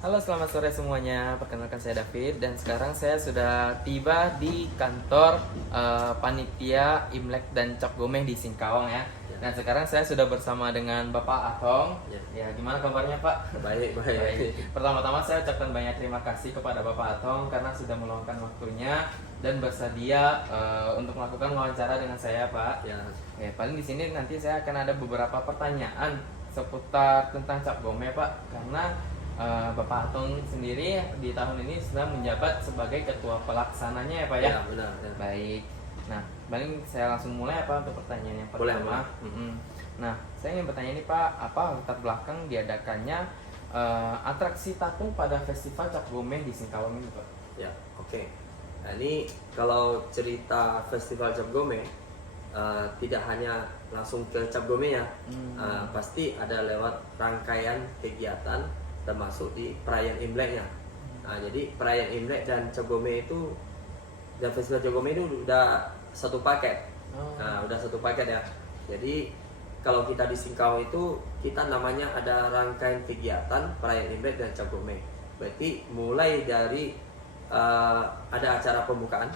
Halo, selamat sore semuanya. Perkenalkan saya David dan sekarang saya sudah tiba di kantor panitia Imlek dan Cap Gomeh di Singkawang ya. Ya. Dan sekarang saya sudah bersama dengan Bapak Atong. Ya. Ya, gimana kabarnya Pak? Baik. Pertama-tama saya ucapkan banyak terima kasih kepada Bapak Atong karena sudah meluangkan waktunya dan bersedia untuk melakukan wawancara dengan saya, Pak. Ya. Oke, paling di sini nanti saya akan ada beberapa pertanyaan seputar tentang Cap Gomeh, Pak, karena Bapak Atong sendiri di tahun ini sedang menjabat sebagai ketua pelaksananya ya Pak ya? Ya, benar. Ya. Baik. Nah, paling saya langsung mulai apa untuk pertanyaan yang Boleh, pertama. Nah, saya ingin bertanya ini Pak, apa latar belakang diadakannya atraksi tatung pada festival Cap Gomeh di Singkawang ini Pak? Ya, oke. Nah, ini kalau cerita Festival Cap Gomeh tidak hanya langsung ke Cap Gomeh ya. Pasti ada lewat rangkaian kegiatan termasuk di perayaan Imleknya. Nah, jadi perayaan Imlek dan Cap Gomeh itu dan Festival Cap Gomeh itu udah satu paket. Nah, udah satu paket ya. Jadi kalau kita di Singkawang itu kita namanya ada rangkaian kegiatan perayaan Imlek dan Cap Gomeh. Berarti mulai dari ada acara pembukaan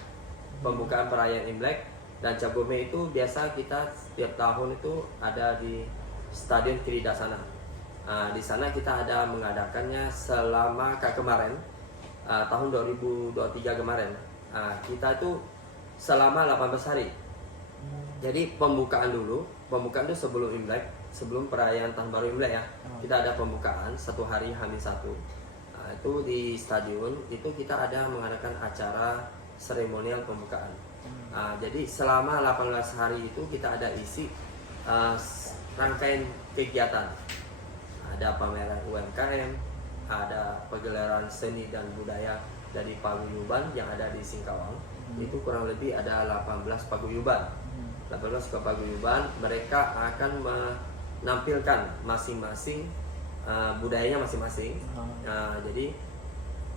perayaan Imlek dan Cap Gomeh itu biasa kita setiap tahun itu ada di Stadion Kiridasana. Di sana kita ada mengadakannya selama kemarin tahun 2023 kemarin. Kita itu selama 18 hari. Jadi pembukaan itu sebelum Imlek, sebelum perayaan Tahun Baru Imlek ya. Kita ada pembukaan satu hari H-1. Itu di stadion itu kita ada mengadakan acara seremonial pembukaan. Jadi selama 18 hari itu kita ada isi rangkaian kegiatan. Ada pameran UMKM, ada pagelaran seni dan budaya dari paguyuban yang ada di Singkawang. Itu kurang lebih ada 18 paguyuban. 18 paguyuban, mereka akan menampilkan masing-masing budayanya masing-masing. Jadi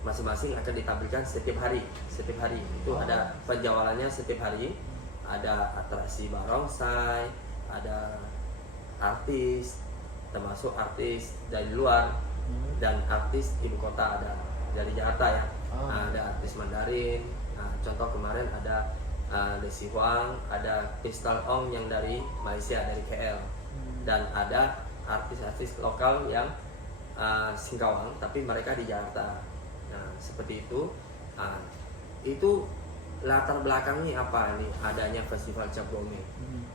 masing-masing akan ditampilkan setiap hari. Itu ada penjualannya setiap hari. Ada atraksi barongsai, ada artis, termasuk artis dari luar dan artis ibu kota, ada dari Jakarta ya. Ada artis Mandarin. Contoh kemarin ada Desi Huang, ada Crystal Ong yang dari Malaysia, dari KL, dan ada artis-artis lokal yang Singkawang tapi mereka di Jakarta. Nah, seperti itu. Itu latar belakangnya apa nih adanya Festival Cap Gomeh.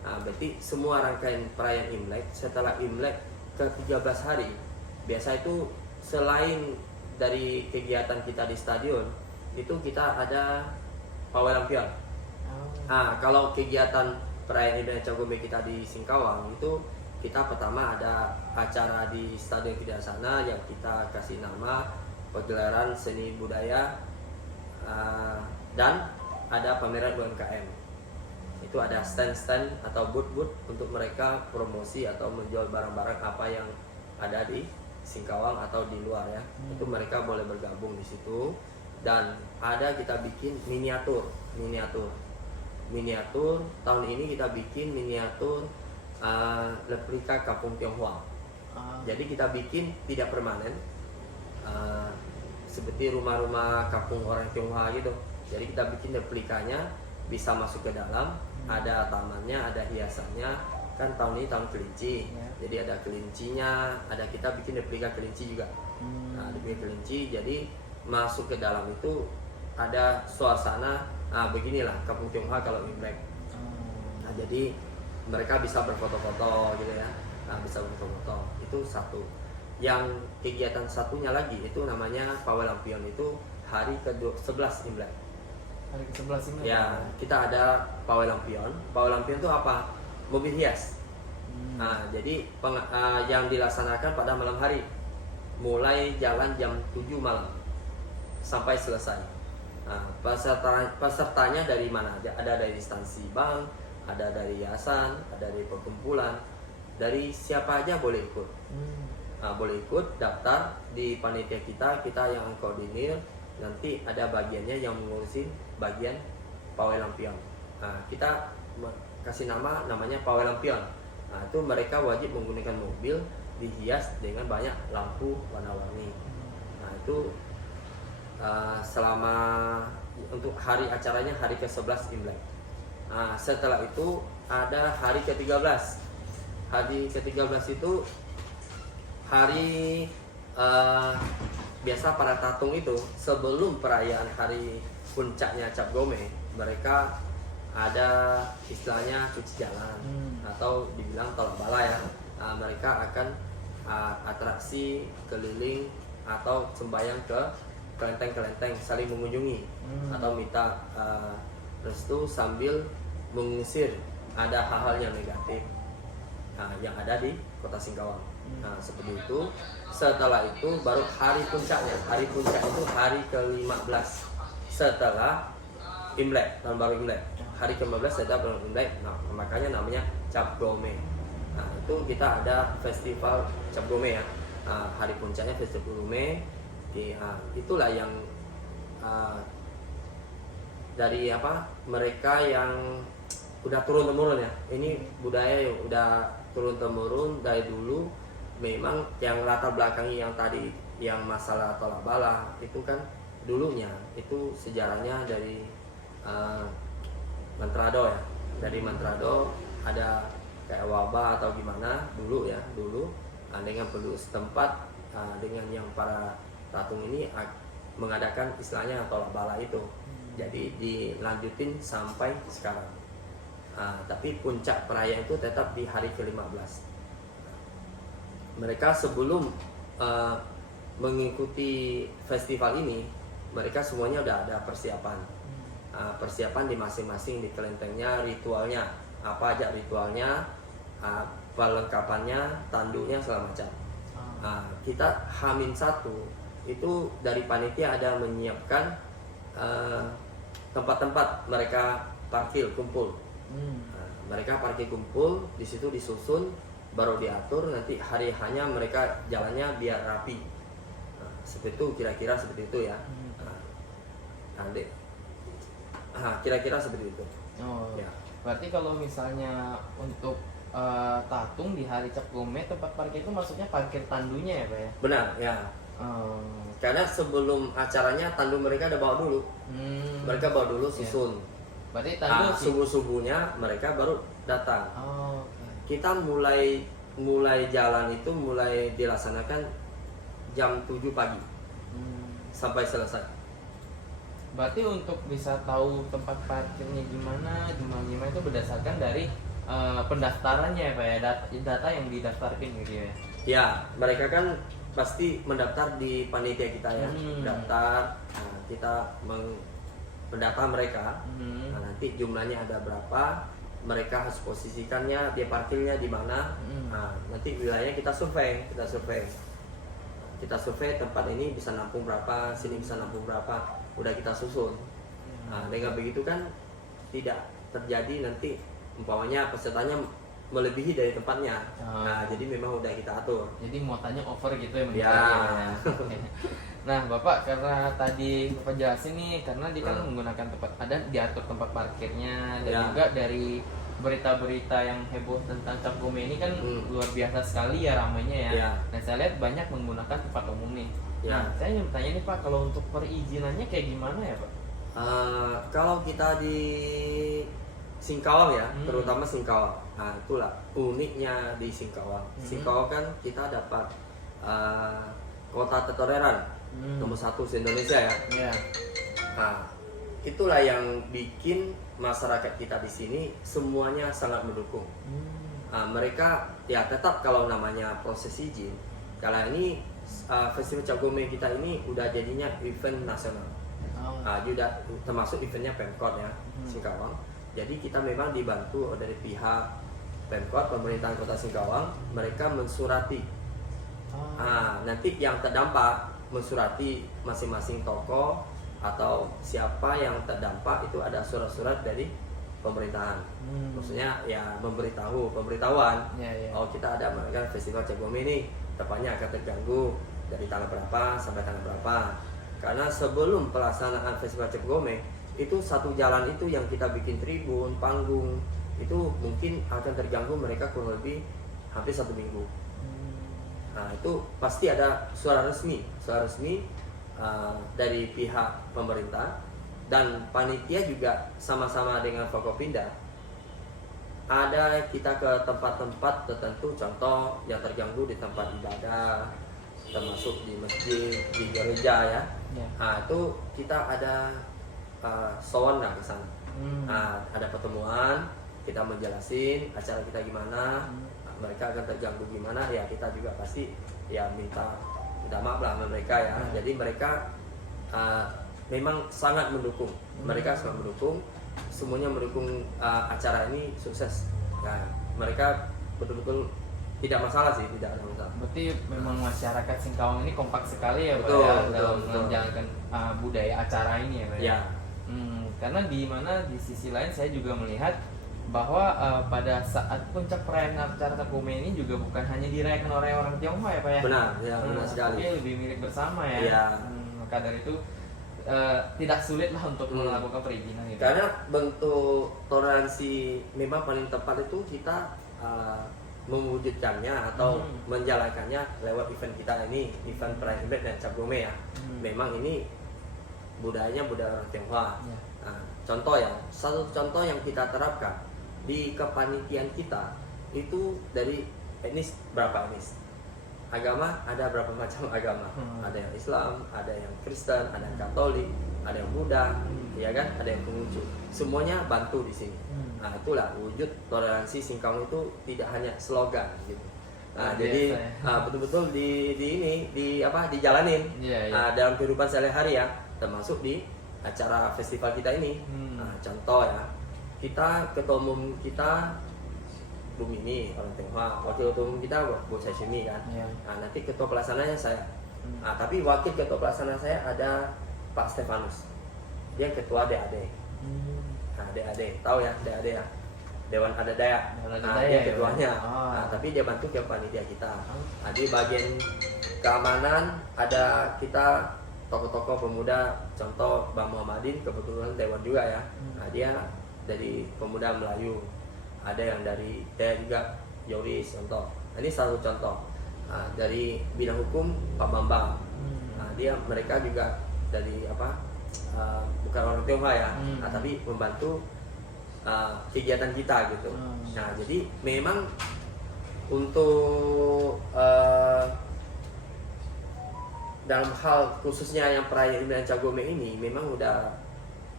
Berarti semua rangkaian perayaan Imlek setelah Imlek ke 13 hari biasa itu selain dari kegiatan kita di stadion itu kita ada pawai lampion. Kalau kegiatan perayaan Imlek Cap Gomeh kita di Singkawang itu kita pertama ada acara di Stadion Kiridasana yang kita kasih nama pagelaran seni budaya dan ada pameran UMKM. Itu ada stand-stand atau booth-booth untuk mereka promosi atau menjual barang-barang apa yang ada di Singkawang atau di luar ya. Itu mereka boleh bergabung di situ. Dan ada kita bikin miniatur. Tahun ini kita bikin miniatur replika Kampung Tionghoa. Jadi kita bikin tidak permanen, seperti rumah-rumah kampung orang Tionghoa gitu. Jadi kita bikin replikanya, bisa masuk ke dalam, ada tamannya, ada hiasannya. Kan tahun ini tahun kelinci, jadi ada kelincinya, ada kita bikin replika kelinci juga. Replika kelinci, jadi masuk ke dalam itu ada suasana beginilah Kampung Tionghoa kalau Imlek. Jadi mereka bisa berfoto-foto gitu ya. Bisa berfoto-foto. Itu satu. Yang kegiatan satunya lagi itu namanya pawai lampion, itu hari ke-11 Imlek. Hari ke-11 Imlek. Ya, kita ada pawai lampion. Pawai lampion itu apa? Mobil hias. Jadi yang dilaksanakan pada malam hari. Mulai jalan jam 7 malam sampai selesai. Pesertanya dari mana aja? Ada dari instansi bank, ada dari yayasan, ada dari perkumpulan, dari siapa aja boleh ikut. Boleh ikut, daftar di panitia kita yang koordinir. Nanti ada bagiannya yang mengurusin bagian pawai lampion. Kita kasih namanya pawai lampion. Itu mereka wajib menggunakan mobil dihias dengan banyak lampu warna-warni. itu selama untuk hari acaranya hari ke-11 Imlek. Setelah itu ada hari ke-13. Hari ke-13 itu hari biasa para tatung itu sebelum perayaan hari puncaknya Cap Gome, mereka ada istilahnya cuci jalan atau dibilang tolak bala ya. Mereka akan atraksi keliling atau sembahyang ke kelenteng-kelenteng, saling mengunjungi atau minta restu sambil mengusir ada hal-hal yang negatif yang ada di kota Singkawang. Seperti itu. Setelah itu baru hari puncaknya. Hari puncak itu hari ke-15 setelah Imlek, tahun baru Imlek. Hari ke-15 setelah tahun Imlek. Makanya namanya Cap Gome. Itu kita ada festival Cap Gome ya. Hari puncaknya festival Gome. Itulah yang dari mereka yang udah turun temurun ya. Ini budaya yang udah turun temurun dari dulu. Memang yang latar belakangi yang tadi yang masalah tolak bala itu kan dulunya itu sejarahnya dari Mantrado ya. Dari Mantrado ada kayak wabah atau gimana dulu ya, dengan penduduk setempat dengan yang para tatung ini mengadakan istilahnya tolak bala itu. Jadi dilanjutin sampai sekarang. Tapi puncak perayaan itu tetap di hari ke-15. Mereka sebelum mengikuti festival ini, mereka semuanya udah ada persiapan. Persiapan di masing-masing di kelentengnya, ritualnya apa aja ritualnya, perlengkapannya, tanduknya segala macam. Kita H-1 itu dari panitia ada menyiapkan tempat-tempat mereka parkir kumpul. Mereka parkir kumpul di situ, disusun baru diatur nanti hari hanya mereka jalannya biar rapi. Seperti itu, kira-kira seperti itu ya. Kira-kira seperti itu. Ya. Berarti kalau misalnya untuk tatung di hari Cap Gome, tempat parkir itu maksudnya parkir tandunya ya Pak ya? Benar ya. Karena sebelum acaranya tandu mereka udah bawa dulu. Mereka bawa dulu susun. Berarti tandu subuh-subuhnya mereka baru datang. Kita mulai jalan itu mulai dilaksanakan jam 7 pagi sampai selesai. Berarti untuk bisa tahu tempat parkirnya gimana, jumlahnya itu berdasarkan dari pendaftarannya ya Pak ya, data yang didaftarkan gitu ya? Ya, mereka kan pasti mendaftar di panitia kita ya, daftar, kita mendata mereka, nanti jumlahnya ada berapa, mereka harus posisikannya, dia parkirnya di mana, nanti wilayahnya kita survei tempat ini bisa nampung berapa, sini bisa nampung berapa, udah kita susun. Dengan begitu kan tidak terjadi nanti umpamanya pesertanya melebihi dari tempatnya. Jadi memang udah kita atur. Jadi muatannya over gitu ya? Ya. Nah Bapak, karena tadi Bapak jelasin nih, karena dia kan menggunakan tempat, ada diatur tempat parkirnya, dan juga dari berita-berita yang heboh tentang Cap Gome ini kan luar biasa sekali ya ramainya ya. Nah saya lihat banyak menggunakan tempat umum nih. Nah saya ingin bertanya nih Pak, kalau untuk perizinannya kayak gimana ya Pak? Kalau kita di Singkawang ya, terutama Singkawang. Itulah uniknya di Singkawang. Singkawang kan kita dapat kota tertoleran nomor 1 se-Indonesia ya. Itulah yang bikin masyarakat kita di sini semuanya sangat mendukung. Mereka ya tetap kalau namanya proses izin, kalau ini festival Cap Gome kita ini udah jadinya event nasional. Juga termasuk eventnya Pemkot ya, Singkawang. Jadi kita memang dibantu dari pihak Pemkot, pemerintahan Kota Singkawang, mereka mensurati. Nanti yang terdampak mensurati masing-masing toko atau siapa yang terdampak itu ada surat-surat dari pemerintahan. Maksudnya ya pemberitahuan. Oh kita ada mengadakan festival Cap Gome ini, tepatnya akan terganggu dari tanggal berapa sampai tanggal berapa. Karena sebelum pelaksanaan festival Cap Gome itu satu jalan itu yang kita bikin tribun, panggung itu mungkin akan terganggu mereka kurang lebih hampir 1 minggu. Itu pasti ada suara resmi dari pihak pemerintah dan panitia juga sama-sama dengan Forkopimda. Ada kita ke tempat-tempat tertentu, contoh yang terganggu di tempat ibadah, termasuk di masjid, di gereja ya. Ya. Itu kita ada sowan ke sana. Ada pertemuan, kita menjelasin acara kita gimana, mereka akan terganggu gimana, ya kita juga pasti ya minta maaf lah sama mereka ya. Jadi mereka memang sangat mendukung, mereka sangat mendukung, semuanya mendukung acara ini sukses. Nah, mereka betul-betul tidak masalah sih, tidak ada masalah. Berarti memang masyarakat Singkawang ini kompak sekali ya Pak Betul, ya, betul, dalam betul. menjalankan budaya acara ini ya Pak ya. Ya. Karena di mana di sisi lain saya juga melihat bahwa pada saat puncak perayaan acara Cap Gome ini juga bukan hanya dirayakan oleh orang Tionghoa ya Pak ya. Benar, ya benar sekali. Tapi lebih milik bersama ya. Iya. Maka dari itu tidak sulit lah untuk melakukan perizinan gitu. Karena bentuk toleransi memang paling tepat itu kita mewujudkannya atau menjalankannya lewat event kita ini, event perayaan Imlek dan Cap Gome ya. Memang ini budayanya budaya orang Tionghoa. Ya. Nah, contoh ya, satu contoh yang kita terapkan di kepanitiaan kita itu dari etnis berapa etnis? Agama ada berapa macam agama? Ada yang Islam, ada yang Kristen, ada yang Katolik, ada yang Buddha, ya kan? Ada yang Konghucu. Semuanya bantu di sini. Nah, itulah wujud toleransi Singkawang itu tidak hanya slogan gitu. Nah, jadi betul-betul dijalanin dalam kehidupan sehari-hari ya, termasuk di acara festival kita ini. Nah, contoh ya, kita ketua umum kita Bu Mimi orang Tionghoa, wakil ketua umum kita Bu Saishimi kan. Nah, nanti ketua pelaksananya saya. Nah, tapi wakil ketua pelaksana saya ada Pak Stefanus. Dia ketua DAD. Nah, DAD, tahu ya DAD ya, Dewan Adat Dayak. Nah, dia ketuanya. Nah, tapi dia bantu ke panitia kita. Nah, di bagian keamanan ada kita tokoh-tokoh pemuda, contoh Bang Muhammadin kebetulan Dewan juga ya. Nah, dia dari pemuda Melayu. Ada yang dari Daya juga, Yoris contoh. Nah, ini satu contoh. Nah, dari bidang hukum Pak Bambang. Nah, mereka juga dari bukan orang Tionghoa ya, tapi membantu kegiatan kita gitu. Nah, jadi memang untuk dalam hal khususnya yang perayaan Imlek Cap Gome ini memang udah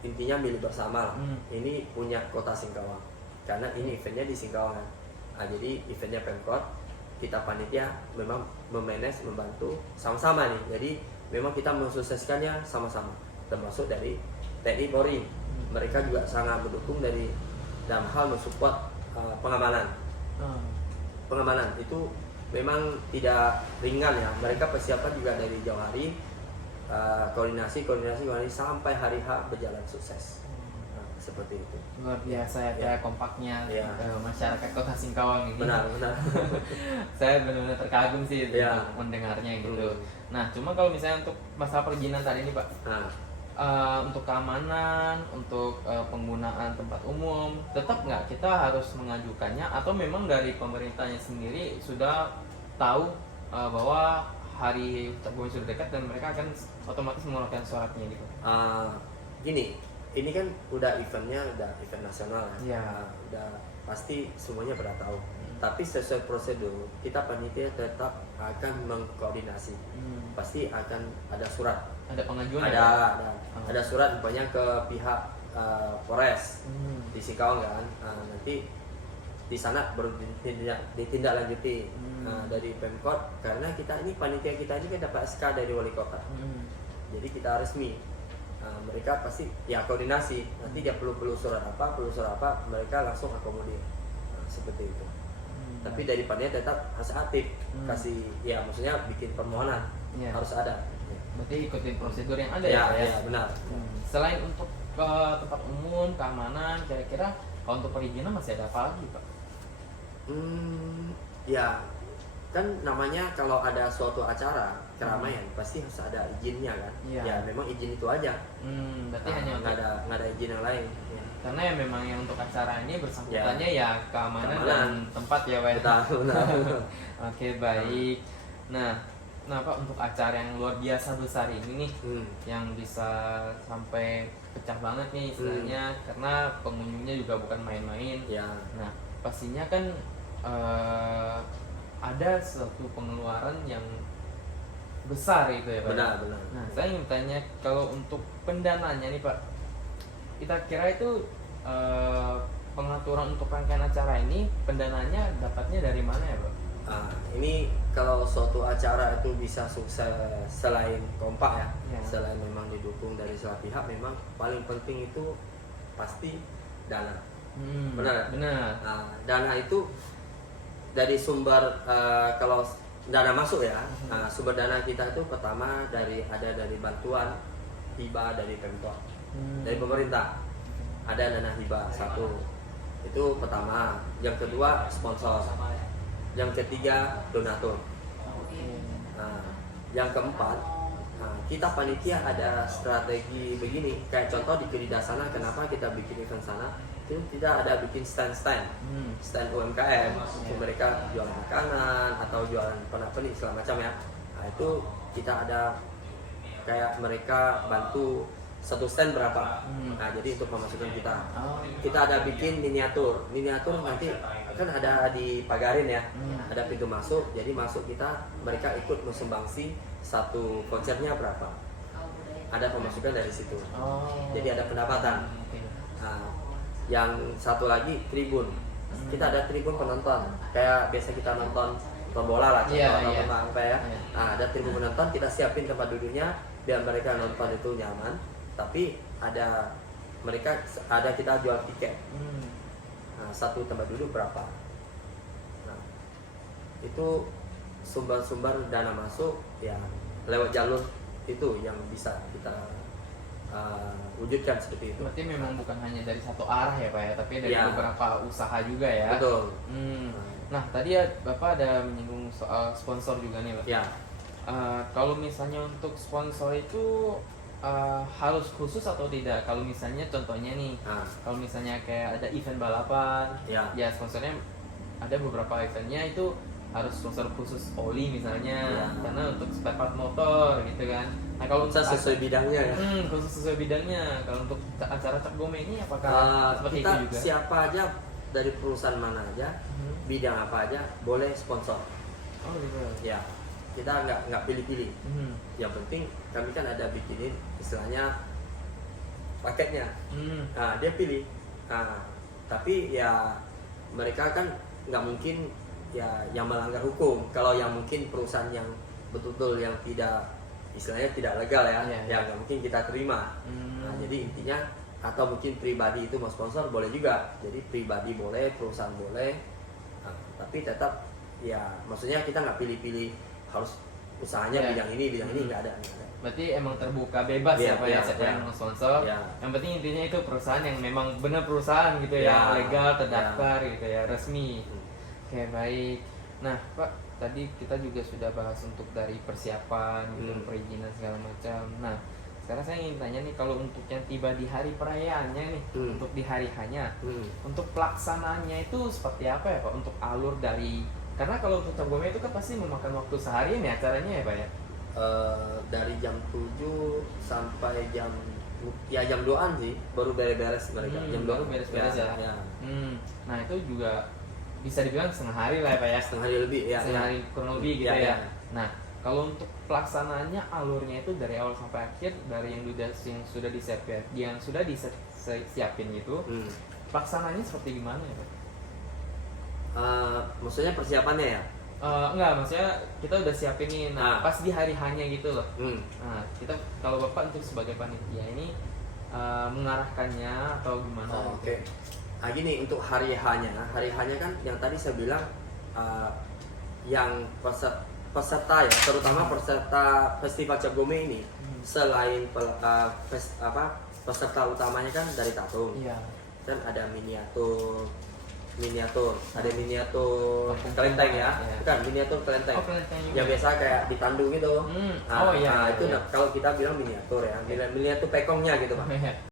intinya milik bersama lah. Ini punya kota Singkawang karena ini eventnya di Singkawang kan. Nah, jadi eventnya Pemkot, kita panitia memang memanage, membantu sama-sama nih. Jadi memang kita mensukseskannya sama-sama, termasuk dari TNI Polri. Mereka juga sangat mendukung dari dalam hal mensupport pengamanan. Pengamanan itu memang tidak ringan ya. Mereka persiapan juga dari jauh hari, koordinasi sampai hari H berjalan sukses. Seperti itu. Luar biasa ya, kompaknya masyarakat Kota Singkawang ini. Benar. Saya benar-benar terkagum sih untuk mendengarnya gitu. Nah, cuma kalau misalnya untuk masalah perizinan tadi nih Pak, untuk keamanan, untuk penggunaan tempat umum, tetap nggak kita harus mengajukannya atau memang dari pemerintahnya sendiri sudah tahu bahwa hari Cap Gome sudah dekat dan mereka akan otomatis mengeluarkan suratnya gitu? Gini, ini kan udah eventnya udah event nasional ya. Udah pasti semuanya pada tahu. Tapi sesuai prosedur kita panitia tetap akan mengkoordinasi. Pasti akan ada surat. Ada pengajuan? Ada surat banyak ke pihak Polres di Singkawang kan. Nanti di sana baru ditindaklanjuti dari Pemkot karena kita ini panitia kita ini kan dapat SK dari wali kota. Jadi kita resmi. Mereka pasti ya koordinasi, nanti dia perlu surat apa mereka langsung akomodir. Seperti itu. Tapi dari panitia tetap harus aktif, kasih ya maksudnya bikin permohonan harus ada. Berarti ikutin prosedur yang ada ya? Ya, benar. Selain untuk ke tempat umum, keamanan, kira-kira kalau untuk perizinan masih ada apa lagi Pak? Ya kan namanya kalau ada suatu acara keramaian pasti harus ada izinnya kan. Ya memang izin itu aja. Berarti hanya nggak ada izin yang lain. Karena ya memang yang untuk acara ini bersangkutannya ya keamanan dan tempat ya Pak. Benar. Oke, baik. Nah, nah Pak, untuk acara yang luar biasa besar ini nih, yang bisa sampai pecah banget nih istilahnya, karena pengunjungnya juga bukan main-main. Ya. Nah, pastinya kan ada suatu pengeluaran yang besar itu ya Pak. Benar, benar. Nah, saya ingin tanya kalau untuk pendananya nih Pak, kita kira itu pengaturan untuk rangkaian acara ini pendananya dapatnya dari mana ya Pak? Ini kalau suatu acara itu bisa sukses selain kompak ya, selain memang didukung dari semua pihak, memang paling penting itu pasti dana. Benar. Benar. Dana itu dari sumber kalau dana masuk ya, sumber dana kita itu pertama dari bantuan hibah dari Pemkot, dari pemerintah. Ada dana hibah satu, itu pertama. Yang kedua sponsor. Yang ketiga donatur. Yang keempat, kita panitia ada strategi begini. Kayak contoh di Kediri sana, kenapa kita bikin event sana? Itu tidak ada bikin stand UMKM. Mereka jualan makanan atau jualan pernak-pernik segala macam ya. Itu kita ada kayak mereka bantu satu stand berapa. Jadi untuk pemasukan kita ada bikin miniatur nanti kan ada di pagarin ya, ada pintu masuk, jadi masuk mereka ikut mensumbangsi satu konsernya berapa, ada pemasukan dari situ. Jadi ada pendapatan. Yang satu lagi tribun, kita ada tribun penonton, kayak biasa kita nonton bola lah, nonton apa ya. Ada tribun penonton, kita siapin tempat duduknya biar mereka nonton itu nyaman, tapi kita jual tiket. Satu tempat duduk berapa. Itu sumber-sumber dana masuk ya, lewat jalur itu yang bisa kita wujudkan seperti itu. Berarti memang bukan hanya dari satu arah ya Pak ya, tapi dari beberapa usaha juga ya. Betul. Nah tadi ya Bapak ada menyinggung soal sponsor juga nih Pak. Ya. Kalau misalnya untuk sponsor itu harus khusus atau tidak? Kalau misalnya contohnya nih, kalau misalnya kayak ada event balapan, ya sponsornya ada beberapa eventnya itu harus sponsor khusus oli misalnya, karena untuk spare part motor gitu kan. Nah kalau sesuai bidangnya ya. Khusus sesuai bidangnya. Kalau untuk acara Cap Gome ini apakah seperti kita itu juga? Siapa aja dari perusahaan mana aja, bidang apa aja boleh sponsor. Oh gitu. Ya. Kita nggak pilih-pilih. Yang penting kami kan ada bikinin istilahnya paketnya. Dia pilih. Tapi ya mereka kan nggak mungkin ya yang melanggar hukum. Kalau yang mungkin perusahaan yang betul-betul yang tidak istilahnya tidak legal ya, nggak mungkin kita terima. Jadi intinya atau mungkin pribadi itu mau sponsor boleh juga. Jadi pribadi boleh, perusahaan boleh. Tapi tetap ya maksudnya kita nggak pilih-pilih harus usahanya bidang ini nggak ada. Berarti emang terbuka bebas ya Pak ya, siapa yang mau sponsor. Yang penting intinya itu perusahaan yang memang benar perusahaan gitu ya, legal, terdaftar gitu ya, resmi. Oke baik. Nah Pak, tadi kita juga sudah bahas untuk dari persiapan, perizinan segala macam. Nah sekarang saya ingin tanya nih, kalau untuk yang tiba di hari perayaannya nih, untuk di hari hanya, untuk pelaksanaannya itu seperti apa ya Pak? Untuk alur dari, karena kalau untuk Cap Gome itu kan pasti memakan waktu seharian ya acaranya ya Pak ya? Dari jam 7 sampai jam 2-an sih baru beres-beres mereka. Jam 2 baru beres-beres ya. Nah itu juga bisa dibilang setengah hari lah ya Pak ya? Setengah hari lebih ya. Setengah hari kurang lebih gitu ya. Nah kalau untuk pelaksanaannya alurnya itu dari awal sampai akhir, dari yang sudah disiapin, disiapin gitu, pelaksanaannya seperti gimana ya Pak? Maksudnya persiapannya ya? Enggak, maksudnya kita udah siapin nih, pas di hari hanya gitu loh. Nah, kita kalau Bapak untuk sebagai panitia ini mengarahkannya atau gimana? Oke. Gini, untuk hari hanya kan yang tadi saya bilang yang peserta ya, terutama peserta Festival Cap Gome ini, selain peserta utamanya kan dari tatung, kan ada miniatur, ada miniatur kelenteng ya, bukan miniatur kelenteng, yang biasa kayak ditandu gitu. Itu kalau kita bilang miniatur ya, miniatur pekongnya gitu Pak.